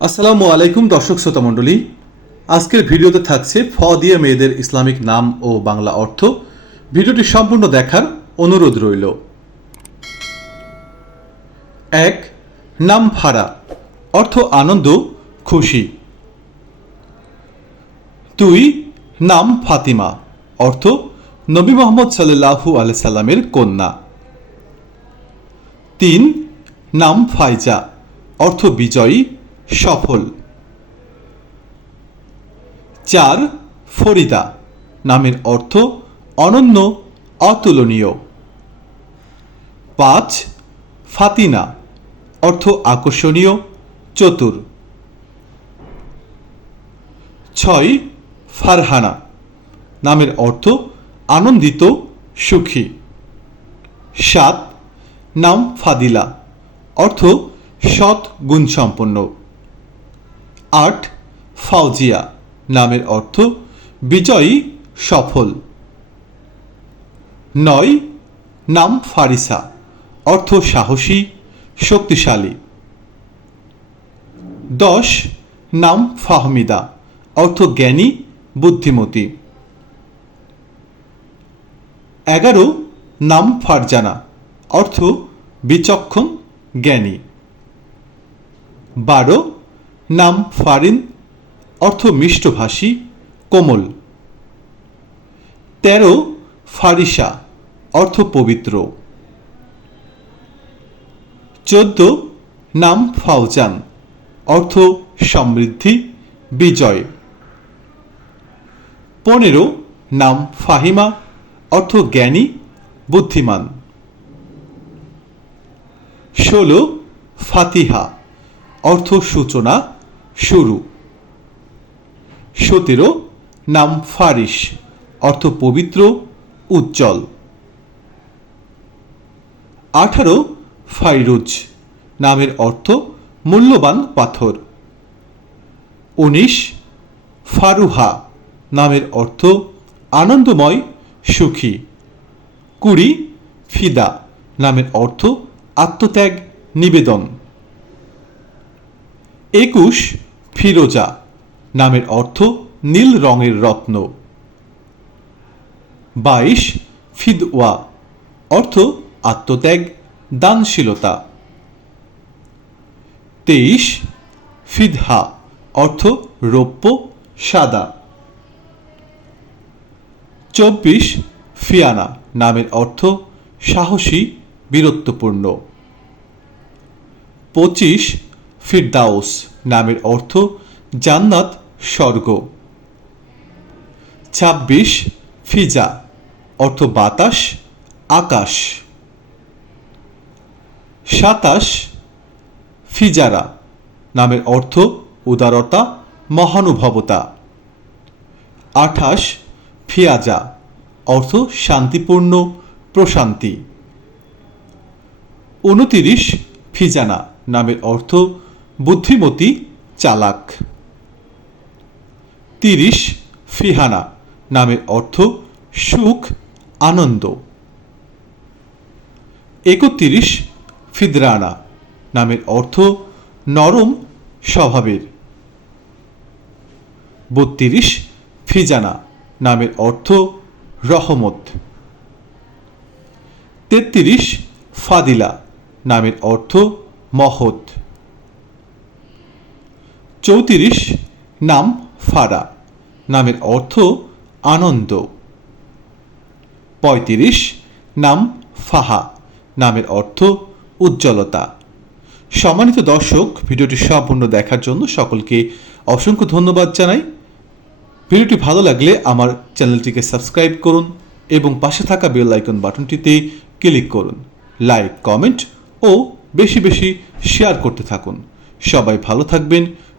আসসালামু আলাইকুম দর্শক শ্রোতা মণ্ডলী। আজকের ভিডিওতে থাকছে ফ দিয়ে মেয়েদের ইসলামিক নাম ও বাংলা অর্থ। ভিডিওটি সম্পূর্ণ দেখার অনুরোধ রইল। এক, নাম ফারা অর্থ আনন্দ, খুশি। দুই, নাম ফাতিমা। অর্থ, নবী মোহাম্মদ সাল্লাহু আলাই সাল্লামের কন্যা। তিন, নাম ফাইজা। অর্থ, বিজয়ী। সফল। চার, ফরিদা নামের অর্থ অনন্য, অতুলনীয়। পাঁচ ফাতিনা অর্থ আকর্ষণীয়, চতুর। ছয়, ফারহানা নামের অর্থ আনন্দিত, সুখী। সাত, নাম ফাদিলা অর্থ সৎ, গুণসম্পন্ন। আট ফাউজিয়া নামের অর্থ বিজয়ী, সফল। নয় নাম ফারিসা, অর্থ সাহসী, শক্তিশালী। দশ নাম ফাহমিদা, অর্থ জ্ঞানী, বুদ্ধিমতী। এগারো নাম ফারজানা, অর্থ বিচক্ষণ, জ্ঞানী। বারো নাম ফারিন, অর্থ মিষ্টভাষী, কোমল। তেরো, ফারিসা, অর্থ পবিত্র। চোদ্দ, নাম ফাউজান অর্থ সমৃদ্ধি, বিজয়। পনেরো, নাম ফাহিমা, অর্থ জ্ঞানী, বুদ্ধিমান। ষোলো, ফাতিহা, অর্থ সূচনা শুরু। সতেরো, নাম ফারিস, অর্থ পবিত্র, উজ্জ্বল। আঠারো, ফাইরুজ, নামের অর্থ মূল্যবান পাথর। উনিশ, ফারুহা, নামের অর্থ আনন্দময়, সুখী। কুড়ি, ফিদা, নামের অর্থ আত্মত্যাগ, নিবেদন। একুশ ফিরোজা নামের অর্থ নীল রঙের রত্ন। বাইশ, ফিদওয়া, অর্থ আত্মত্যাগ, দানশীলতা। তেইশ, ফিদহা, অর্থ রৌপ্য, সাদা। চব্বিশ, ফিয়ানা নামের অর্থ সাহসী, বীরত্বপূর্ণ। পঁচিশ ফিরদাউস নামের অর্থ জান্নাত স্বর্গ। ছাব্বিশ, ফিজা, অর্থ বাতাস, আকাশ। সাতাশ, ফিজারা, নামের অর্থ উদারতা, মহানুভবতা। আঠাশ, ফিয়াজা, অর্থ শান্তিপূর্ণ, প্রশান্তি। উনতিরিশ ফিজানা, নামের অর্থ বুদ্ধিমতী চালাক। তিরিশ, ফিহানা নামের অর্থ সুখ, আনন্দ। একত্রিশ, ফিদরানা নামের অর্থ নরম স্বভাবের। বত্রিশ, ফিজানা নামের অর্থ রহমত। তেত্রিশ, ফাদিলা নামের অর্থ মহৎ। চৌত্রিশ, নাম ফারা। নামের অর্থ আনন্দ। পঁয়ত্রিশ, নাম ফাহা। নামের অর্থ উজ্জ্বলতা। সম্মানিত দর্শক, ভিডিওটি সম্পূর্ণ দেখার জন্য সকলকে অসংখ্য ধন্যবাদ জানাই। ভিডিওটি ভালো লাগলে আমার চ্যানেলটিকে সাবস্ক্রাইব করুন এবং পাশে থাকা বেল আইকন বাটনটিতে ক্লিক করুন। লাইক, কমেন্ট ও বেশি বেশি শেয়ার করতে থাকুন। সবাই ভালো থাকবেন